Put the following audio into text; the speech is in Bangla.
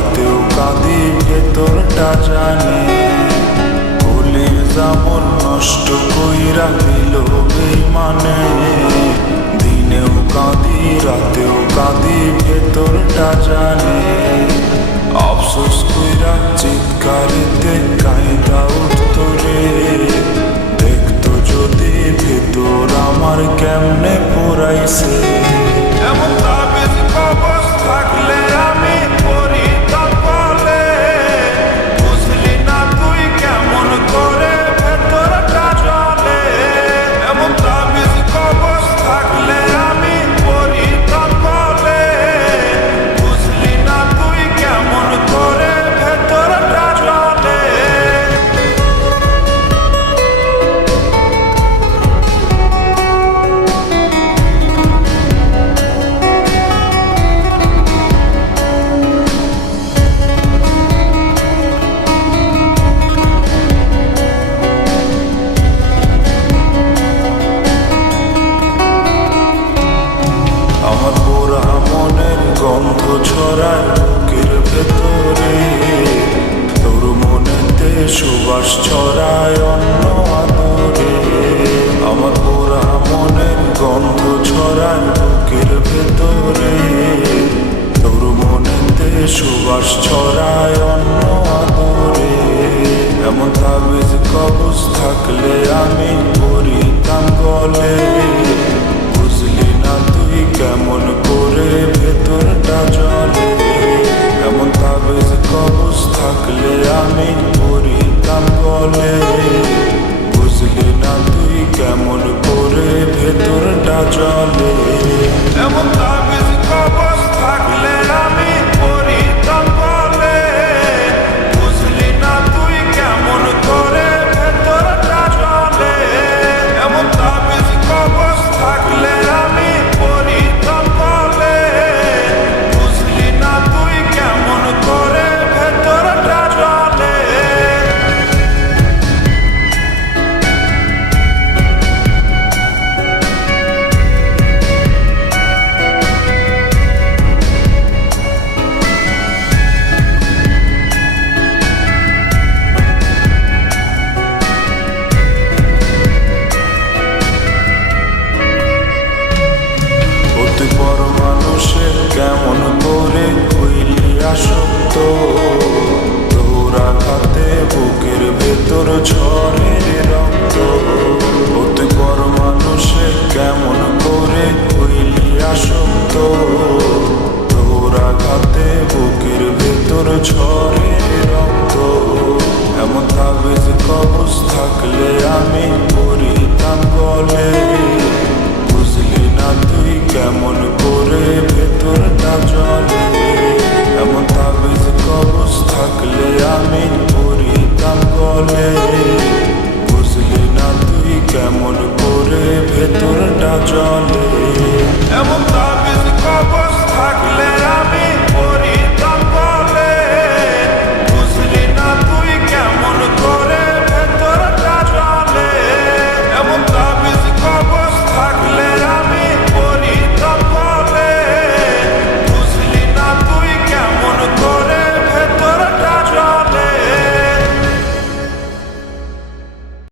রাতেও কাঁদি ভেতরটা জানে। কলিজা মন নষ্ট কইরা দিল বেইমানে। দিনেও কাঁদি রাতেও কাঁদি ভেতরটা জানে। আফসোস কইরা চিৎকারিতে কায়দা উঠতো রে। দেখতো যদি ভেতর আমার কেমনে পোড়াইছে। এমন তাবিজ কবজ থাকলে আমি পড়িতাম বলে। বুঝলি না তুই কেমন করে ভেতরটা জ্বলে। এমন তাবিজ কবজ থাকলে আমি পড়িতাম বলে। বুঝলি না তুই কেমন করে ভেতরটা জ্বলে। আমার পোড়া মনের গন্ধ ছড়ায় বুকের ভেতরে। তোর মনেতে সুবাস ছড়ায় অন্য আদরে। আমার পোড়া মনের গন্ধ ছড়ায় বুকের ভেতরে। তোর মনেতে সুবাস ছড়ায় অন্য আদরে। এমন তাবিজ কবজ থাকলে আমি পড়িতাম গলে। বুঝলি না তুই কেমন করে ভেতরটা জ্বলে। এমন তাবিজ কবজ থাকলে আমি পড়িতাম গলে। বুঝলি না তুই কেমন করে ভেতরটা জ্বলে। এমন তাবিজ কবজ থাকলে আমি পড়িতাম গলে। বুঝলি না তুই কেমন করে ভেতরটা জ্বলে। এমন তাবিজ কবজ থাকলে আমি পড়িতাম গলে। বুঝলি না তুই কেমন করে ভেতরটা জ্বলে। অতি বড় মানুষের কেমন করে হইলি আসক্ত। তোর আঘাতে বুকের ভেতর ঝরে রক্ত। অতি বড় মানুষের কেমন করে হইলি আসক্ত। তোর আঘাতে বুকের